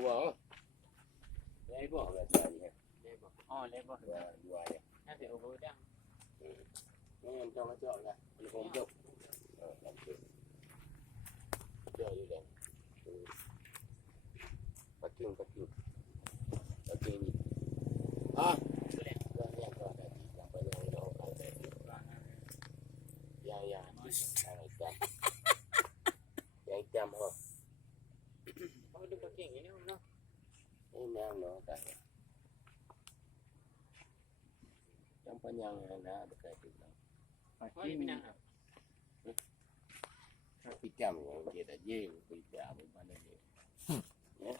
bỏ lấy bỏ về trời này lấy bỏ lấy bỏ và ngoài này nó thì over đang em cho nó chọn ra mình không chụp làm chuyện chơi như vậy bắt chung đi à rồi em rồi đây làm bây giờ nó không thể dạ ngày trăm hả không được có chuyện gì nữa nó em ăn nó tại trong cái nhân này nó được cái gì đâu có gì nào cái trăm người đã dễ bị trả với bạn này nhé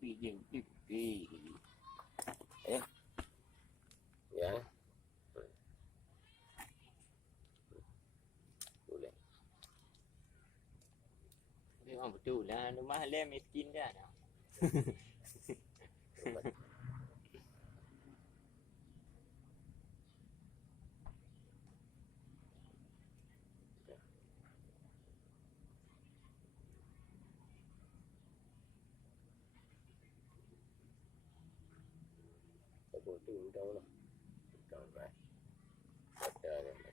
bị dừng cái dạ thì không chủ là nó mà lên miskin ra nào bộ tương đâu nào còn vậy trời này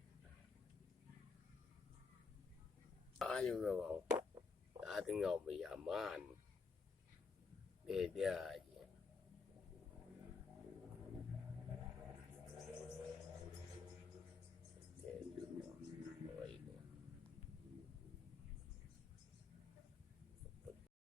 ayo go ta từng ngầu bị aman để